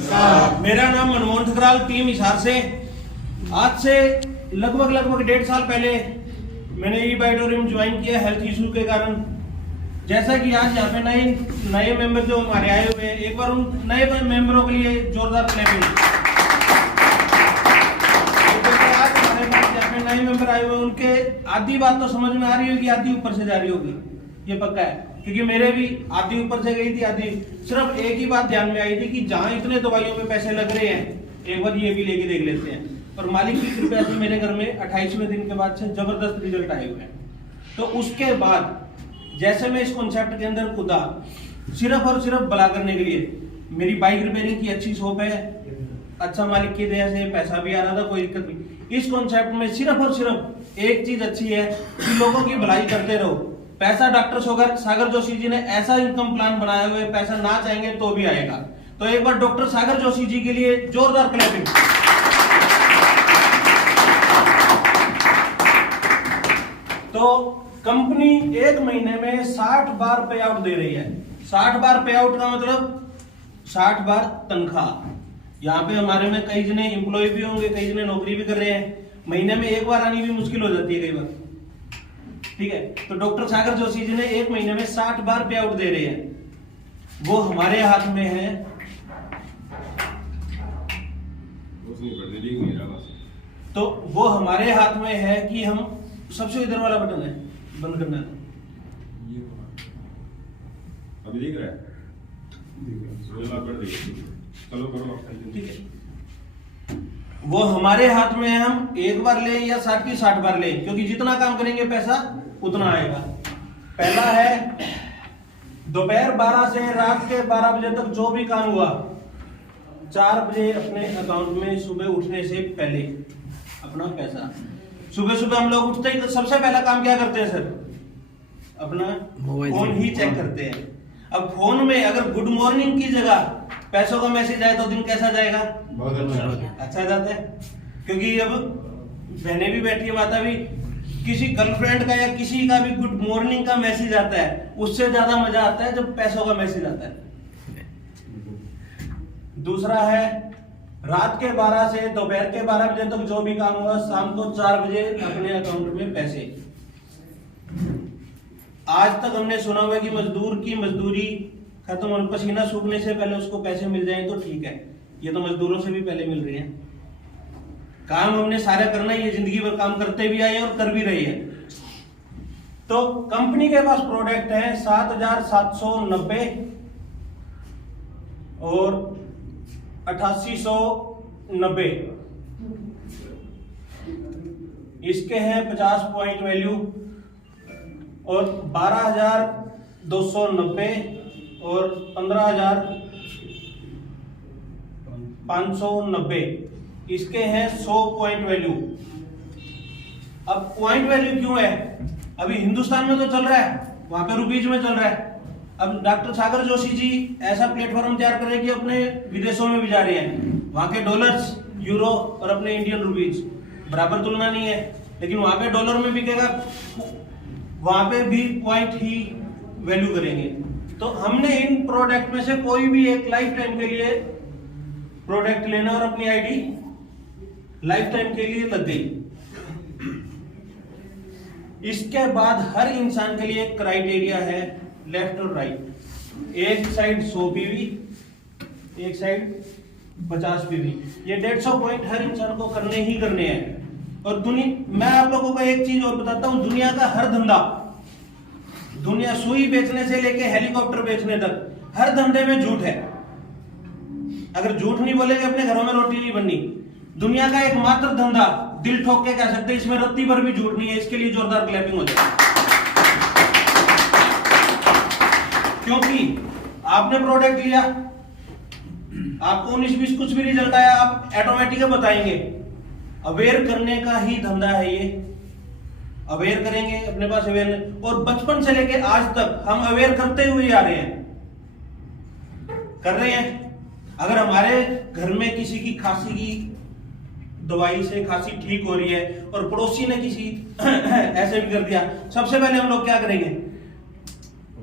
मेरा नाम मनमोहन ठकराल, टीम हिसार से। आज से लगभग 1.5 साल पहले मैंने ई बायोडोरियम ज्वाइन किया हेल्थ इशू के कारण। जैसा कि आज यहाँ पे नए मेंबर जो हमारे आए हुए हैं, एक बार उन नए मेंबरों के लिए जोरदार क्लैपिंग। आज हमारे पास यहाँ पे नए मेंबर आए हुए हैं, उनके आधी बात तो समझ में आ रही होगी, आधी ऊपर से जा रही होगी, ये पक्का है, क्योंकि मेरे भी आधी ऊपर से गई थी, आधी। सिर्फ एक ही बात ध्यान में आई थी कि जहां इतने दवाइयों पे पैसे लग रहे हैं, एक बार ये भी लेके देख लेते हैं। और मालिक की कृपा से मेरे घर में 28वें दिन के बाद से जबरदस्त रिजल्ट आए हुए हैं। तो उसके बाद जैसे मैं इस कॉन्सेप्ट के अंदर कूदा, सिर्फ और सिर्फ भला करने के लिए। मेरी बाइक रिपेयरिंग की अच्छी शॉप है, अच्छा मालिक की दया से पैसा भी आ रहा था, कोई दिक्कत नहीं। इस कॉन्सेप्ट में सिर्फ और सिर्फ एक चीज अच्छी है कि लोगों की भलाई करते रहो। पैसा डॉक्टर सागर जोशी जी ने ऐसा इनकम प्लान बनाया हुआ है, पैसा ना चाहेंगे तो भी आएगा। तो एक बार डॉक्टर सागर जोशी जी के लिए जोरदार क्लैपिंग। तो कंपनी 1 महीने में 60 बार पे आउट दे रही है। 60 बार पे आउट का मतलब 60 बार तनख्वाह। यहाँ पे हमारे में कई जने एम्प्लॉय भी होंगे, कई जने नौकरी भी कर रहे हैं। महीने में एक बार आनी भी मुश्किल हो जाती है कई बार, ठीक है। तो डॉक्टर सागर जोशी जी ने 1 महीने में 60 बार पे आउट दे रहे हैं। वो हमारे हाथ में है। तो वो हमारे हाथ में है कि हम सबसे इधर वाला बटन है, बंद करना है। अभी दिख रहा है? चलो करो, ठीक है। वो हमारे हाथ में है, हम एक बार ले या 60 की 60 बार ले, क्योंकि जितना काम करेंगे पैसा उतना आएगा। पहला है दोपहर 12 से रात के 12 बजे तक जो भी काम हुआ, 4 बजे अपने अकाउंट में सुबह उठने से पहले अपना पैसा। सुबह हम लोग उठते ही तो सबसे पहला काम क्या करते हैं सर? अपना फोन ही चेक करते हैं। अब फोन में अगर गुड मॉर्निंग की जगह पैसों का मैसेज आए तो दिन कैसा जाएगा? बहुत अच्छा जाता है। क्योंकि अब बहनें भी बैठी है, माता भी, किसी गर्लफ्रेंड का या किसी का भी गुड मॉर्निंग का मैसेज आता है, उससे ज्यादा मजा आता है जब पैसों का मैसेज आता है। दूसरा है रात के 12 से दोपहर के 12 बजे तक जो भी काम हुआ, शाम को 4 बजे अपने अकाउंट में पैसे। आज तक हमने सुना हुआ है कि मजदूर की मजदूरी खत्म होने, पसीना सूखने से पहले उसको पैसे मिल जाएं तो ठीक है। ये तो मजदूरों से भी पहले मिल रहे हैं। काम हमने सारा करना है, ये जिंदगी भर काम करते भी आए और कर भी रहे हैं। तो कंपनी के पास प्रोडक्ट है 7,790 और 8890। इसके हैं 50 पॉइंट वैल्यू और 12,290 और 15,590। इसके हैं 100 पॉइंट वैल्यू। अब पॉइंट वैल्यू क्यों है? अभी हिंदुस्तान में तो चल रहा है, वहां पे रुपीज में चल रहा है। अब डॉक्टर सागर जोशी जी ऐसा प्लेटफॉर्म तैयार कर रहे हैं कि अपने विदेशों में भी जा रहे हैं। वहां के डॉलर्स, यूरो और अपने इंडियन रुपीज बराबर तुलना नहीं है, लेकिन वहां पे डॉलर में बिकेगा, वहां पे भी पॉइंट ही वैल्यू करेंगे। तो हमने इन प्रोडक्ट में से कोई भी एक लाइफ टाइम के लिए प्रोडक्ट लेना और अपनी आईडी लाइफ टाइम के लिए लग गई। इसके बाद हर इंसान के लिए क्राइटेरिया है लेफ्ट और राइट। एक साइड 100 पीवी, एक साइड 50 पीवी। ये 150 पॉइंट हर इंसान को करने ही करने हैं। और मैं आप लोगों को एक चीज और बताता हूं, दुनिया का हर धंधा, दुनिया सुई बेचने से लेके हेलीकॉप्टर बेचने तक, हर धंधे में झूठ है। अगर झूठ नहीं बोलेंगे अपने घरों में रोटी नहीं बननी। दुनिया का एकमात्र धंधा दिल ठोक के कह सकते इसमें रत्ती भर भी झूठ नहीं है। इसके लिए जोरदार क्लैपिंग हो जाए। क्योंकि आपने प्रोडक्ट लिया, आपको 19-20 कुछ भी रिजल्ट आया, आप ऑटोमेटिक बताएंगे। अवेयर करने का ही धंधा है ये। अवेयर करेंगे, अपने पास अवेयरनेस, और बचपन से लेके आज तक हम अवेयर करते हुए आ रहे हैं, कर रहे हैं। अगर हमारे घर में किसी की खांसी की दवाई से खांसी ठीक हो रही है और पड़ोसी ने किसी ऐसे भी कर दिया, सबसे पहले हम लोग क्या करेंगे?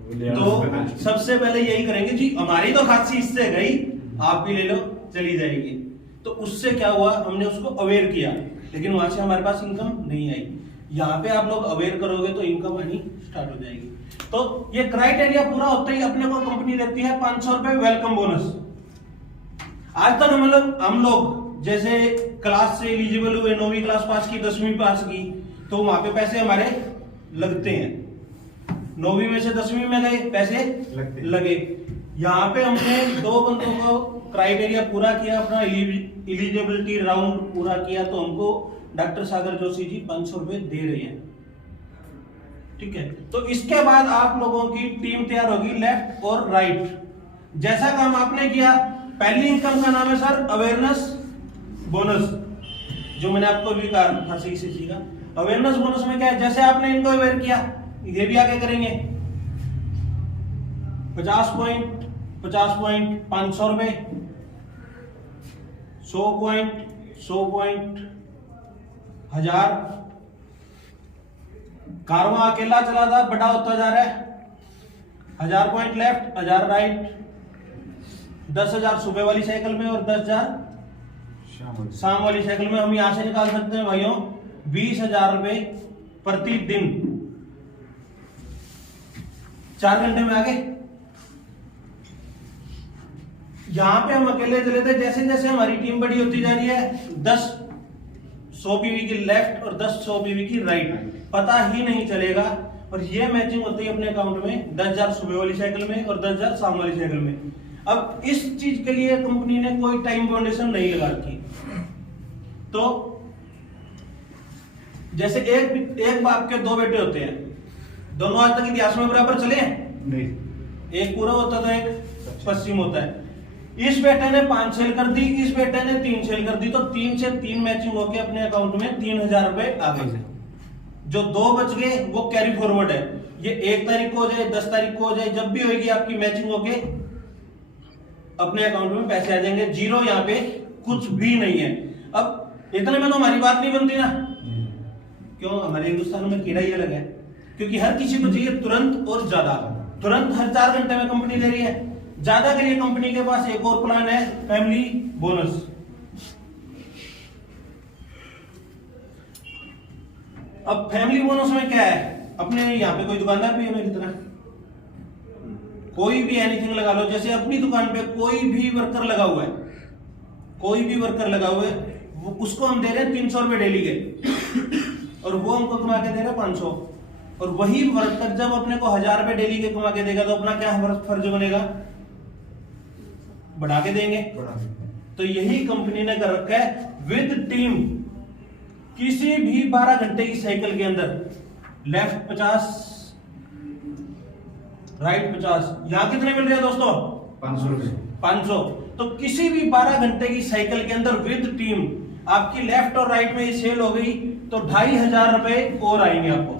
तो सबसे पहले यही करेंगे जी, हमारी तो खांसी इससे गई, आप भी ले लो। चली जाएगी। तो उससे क्या हुआ, हमने उसको अवेयर किया, लेकिन वहां से हमारे पास इनकम नहीं आई। यहाँ पे आप लोग अवेयर करोगे तो इनकम आनी स्टार्ट हो जाएगी। तो ये क्राइटेरिया पूरा होते ही अपने को कंपनी देती है 500 रुपए वेलकम बोनस। आज तक हम लोग जैसे क्लास से एलिजिबल हुए, 9वीं क्लास पास की, 10वीं पास की, तो वहां पे पैसे हमारे लगते हैं। 9वीं में से 10वीं में गए, पैसे लगे। यहाँ पे हमने 2 बंदों को क्राइटेरिया पूरा किया, अपना एलिजिबिलिटी राउंड पूरा किया, तो हमको डॉक्टर सागर जोशी जी 500 रुपए दे रहे हैं। ठीक है, तो इसके बाद आप लोगों की टीम तैयार होगी लेफ्ट और राइट। जैसा काम आपने किया, पहली इनकम का नाम है सर अवेयरनेस बोनस, जो मैंने आपको भी कहा था सही से सीखा। अवेयरनेस बोनस में क्या है, जैसे आपने इनको अवेयर किया, ये भी आगे करेंगे। 50 पॉइंट 500 रुपए, 100 पॉइंट 1000। कारवां अकेला चला था, बड़ा होता जा रहा है। 1000 पॉइंट लेफ्ट, 1000 राइट, 10,000 सुबह वाली साइकिल में और 10,000 शाम वाली साइकिल में। हम यहां से निकाल सकते हैं भाइयों 20,000 रुपए प्रतिदिन, 4 घंटे में आगे। यहां पे हम अकेले चले थे, जैसे जैसे हमारी टीम बड़ी होती जा रही है, 10 100 पीवी की लेफ्ट और 10 100 पीवी की राइट, पता ही नहीं चलेगा। और ये मैचिंग होती है अपने अकाउंट में 10,000 सुबह वाली साइकिल में और 10,000 शाम वाली साइकिल में। अब इस चीज के लिए कंपनी ने कोई टाइम बाउंडेशन नहीं लगा रखी। तो जैसे एक बाप के 2 बेटे होते हैं, दोनों आज तक इतिहास में बराबर चले हैं नहीं, एक पूरा होता तो एक पश्चिम होता है। इस बेटे ने 5 सेल कर दी, इस बेटे ने 3 सेल कर दी, तो 3 से 3 मैचिंग होके अपने अकाउंट में 3,000 रुपए आ गए। जो 2 बच गए वो कैरी फॉरवर्ड है, ये 1 तारीख को हो जाए, 10 तारीख को हो जाए, जब भी होगी आपकी मैचिंग होके अपने अकाउंट में पैसे आ जाएंगे। जीरो यहाँ पे कुछ भी नहीं है। अब इतने में तो हमारी बात नहीं बनती ना, क्यों? हमारे हिंदुस्तान में कीड़ा ही अलग है, क्योंकि हर किसी को चाहिए तुरंत और ज्यादा। तुरंत हर 4 घंटे में कंपनी दे रही है, ज्यादा के लिए कंपनी के पास एक और प्लान है, फैमिली बोनस। अब फैमिली बोनस में क्या है, अपने यहाँ पे कोई दुकानदार भी है मेरी तरह, कोई भी एनीथिंग लगा लो, जैसे अपनी दुकान पे कोई भी वर्कर लगा हुआ है, कोई भी वर्कर लगा हुआ है, वो उसको हम दे रहे हैं 300 रुपए डेली के, और वो हमको कमा के दे रहे हैं 500। और वही वर्कर जब अपने को 1000 रुपए डेली के कमा के देगा, तो अपना क्या फर्ज बनेगा, बढ़ा के देंगे। तो यही कंपनी ने कर रखा है विद टीम। किसी भी 12 घंटे की साइकिल के अंदर लेफ्ट 50 राइट 50, यहां कितने मिल रहे हैं दोस्तों? 500 रुपए। 500। तो किसी भी 12 घंटे की साइकिल के अंदर विद टीम आपकी लेफ्ट और राइट में ये सेल हो गई, तो 2,500 रुपए और आएंगे आपको।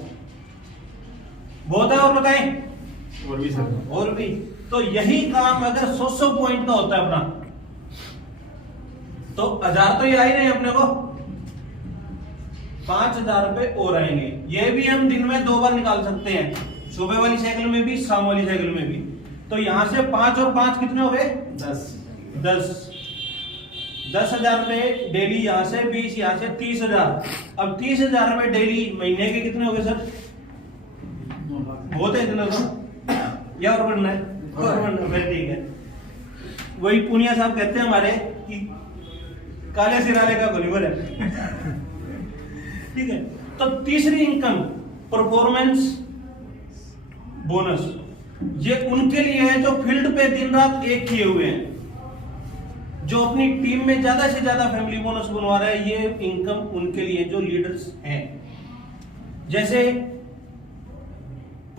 बहुत है, और बताएं? और भी सर, और भी। तो यही काम अगर 100 पॉइंट का होता है अपना, तो 1000 तो ये आ ही रहे अपने को, 5,000 रुपए और आएंगे। ये भी हम दिन में 2 बार निकाल सकते हैं, सुबह वाली साइकिल में भी, शाम वाली साइकिल में भी। तो यहां से 5 और 5 कितने हो गए? 10,000 रुपए डेली, यहां से 20, यहां से 30,000। अब 30,000 रुपए डेली महीने के कितने हो गए सर? बहुत है इतना तो, या और बढ़ना है? और बढ़ना है, ठीक है। वही पुनिया साहब कहते हैं हमारे कि काले सिराले का गोलीवर है। ठीक है। तो तीसरी इनकम परफॉर्मेंस बोनस, ये उनके लिए है जो फील्ड पे दिन रात एक किए हुए हैं, जो अपनी टीम में ज्यादा से ज्यादा फैमिली बोनस बनवा रहा है। ये इनकम उनके लिए जो लीडर्स हैं, जैसे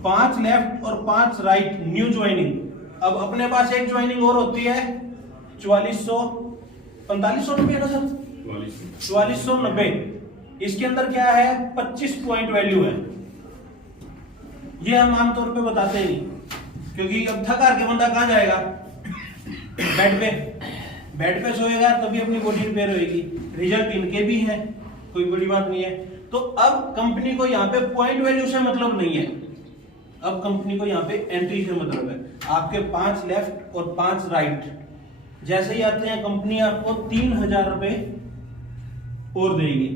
5 लेफ्ट और 5 राइट न्यू ज्वाइनिंग। अब अपने पास एक ज्वाइनिंग और होती है 4490 रुपये ना सर, 4490। इसके अंदर क्या है, 25 पॉइंट वैल्यू है। ये हम आमतौर पे बताते ही नहीं, क्योंकि अब थका के बंदा कहां जाएगा, बेड पे सोएगा तभी अपनी बॉडी रिपेयर होगी। रिजल्ट इनके भी हैं, कोई बड़ी बात नहीं है। तो अब कंपनी को यहाँ पे पॉइंट वैल्यू से मतलब नहीं है, अब कंपनी को यहाँ पे एंट्री से मतलब है। आपके 5 लेफ्ट और 5 राइट, जैसे ही आते हैं कंपनी आपको 3,000 रुपए और देगी,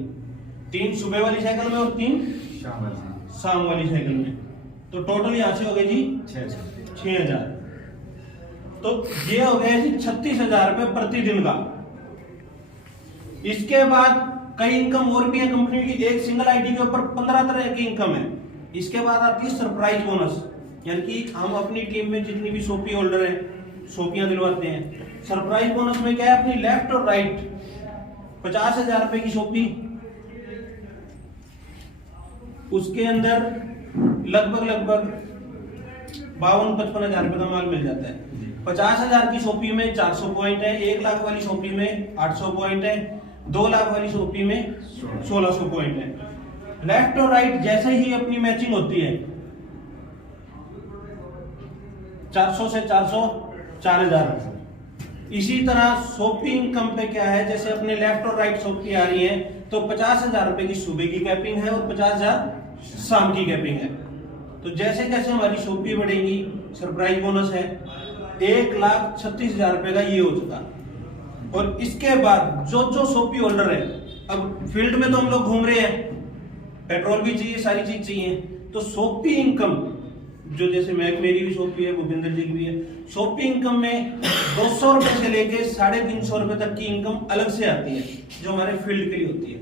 3 सुबह वाली साइकिल में और 3 शाम वाली साइकिल में। तो टोटल यहाँ से हो गए जी 6,000। तो ये हो गया जी 36,000 रुपए प्रतिदिन का। इसके बाद कई इनकम और भी है कंपनी की, एक सिंगल आईडी के ऊपर 15 तरह की इनकम है। इसके बाद आती है सरप्राइज बोनस, यानी कि हम अपनी टीम में जितनी भी सोपी होल्डर है सोपियां दिलवाते हैं। सरप्राइज बोनस में क्या है, अपनी लेफ्ट और राइट 50,000 रुपए की सोपी, उसके अंदर लगभग 52-55,000 रुपए का माल मिल जाता है। 50,000 की सोपी में 400 पॉइंट है, 1 लाख वाली सोपी में 800 पॉइंट है, 2 लाख वाली सोपी में 1600 पॉइंट है। लेफ्ट और राइट जैसे ही अपनी मैचिंग होती है, 400 से 400 4,000। इसी तरह सोपी इनकम पे क्या है, जैसे अपने लेफ्ट और राइट सोपी आ रही है तो 50,000 रुपए की सुबह की कैपिंग है और 50,000 शाम की कैपिंग है। तो जैसे जैसे हमारी सोपी बढ़ेगी, सरप्राइज बोनस है 1,36,000 रुपए का ये हो चुका। और इसके बाद जो जो सोपी होल्डर है, अब फील्ड में तो हम लोग घूम रहे हैं, पेट्रोल भी चाहिए, सारी चीज चाहिए, तो सोपी इनकम जो जैसे मेरी भी सोपी है, भूपेंद्र जी की भी है, सोपी इनकम में 200 रुपए से लेके 350 रुपए तक की इनकम अलग से आती है जो हमारे फील्ड के लिए होती है।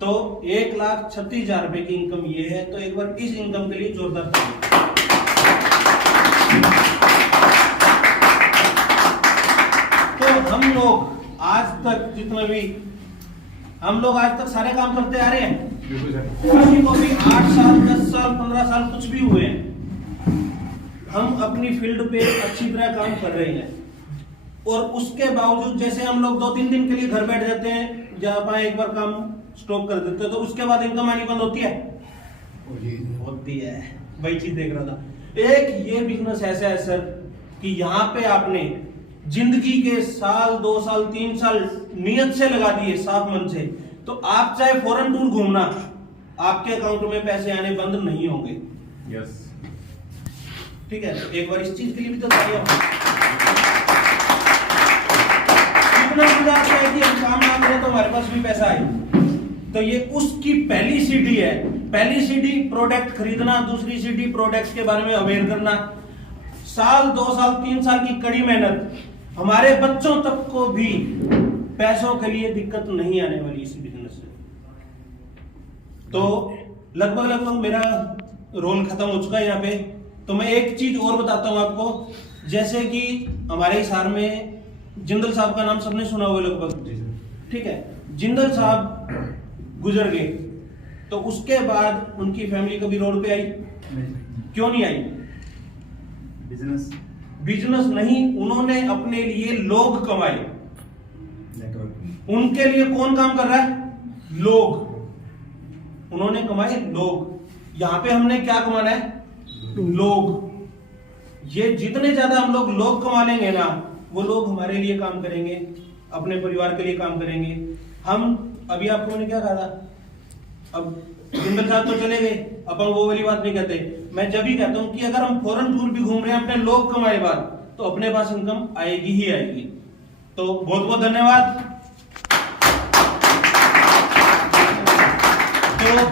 तो 1,36,000 रुपए की इनकम ये है। तो एक बार इस इनकम के लिए जोरदार ताली। तो हम लोग आज तक जितने भी हम लोग आज तक सारे काम करते आ रहे हैं, किसी को भी 8 साल 10 साल 15 साल कुछ भी हुए हैं, हम अपनी फील्ड पे अच्छी तरह काम कर रहे हैं। और उसके बावजूद जैसे हम लोग 2-3 दिन के लिए घर बैठ जाते हैं, जब आप एक बार काम स्टॉप कर देते हैं तो उसके बाद इनकम आनी बंद होती है, होती है। वही चीज देख रहा था। एक ये बिजनेस ऐसा है सर कि यहाँ पे आपने जिंदगी के साल 2 साल 3 साल नियत से लगा दिए साफ मन से, तो आप चाहे फॉरेन टूर घूमना, आपके अकाउंट में पैसे आने बंद नहीं होंगे। यस, ठीक है, एक बार इस चीज के लिए भी तो तैयार हो। कितना मजा आता है कि हम काम ना करें तो हमारे पास भी पैसा आए। तो ये उसकी पहली सीढ़ी है। पहली सीढ़ी प्रोडक्ट खरीदना, दूसरी सीढ़ी प्रोडक्ट के बारे में अवेयर करना। साल 2 साल 3 साल की कड़ी मेहनत, हमारे बच्चों तक को भी पैसों के लिए दिक्कत नहीं आने वाली इसी बिजनेस से। तो लगभग मेरा रोल खत्म हो चुका है यहाँ पे। तो मैं एक चीज और बताता हूं आपको, जैसे कि हमारे हिसार में जिंदल साहब का नाम सबने सुना हुआ लगभग, ठीक है। जिंदल साहब गुजर गए तो उसके बाद उनकी फैमिली कभी रोड पे आई? क्यों नहीं आई? बिजनेस नहीं, उन्होंने अपने लिए लोग कमाए। उनके लिए कौन काम कर रहा है? लोग। उन्होंने कमाए लोग। यहां पे हमने क्या कमाना है? लोग। ये जितने ज्यादा हम लोग कमा लेंगे ना, वो लोग हमारे लिए काम करेंगे, अपने परिवार के लिए काम करेंगे। हम अभी आपको मैंने क्या कहा था, अब जिंदल साहब तो चले गए, अपन वो वाली बात नहीं कहते। मैं जब ही कहता हूं कि अगर हम फॉरेन टूर भी घूम रहे हैं, अपने लोग कमाए बाद, तो अपने पास इनकम आएगी ही आएगी। तो बहुत बहुत धन्यवाद। तो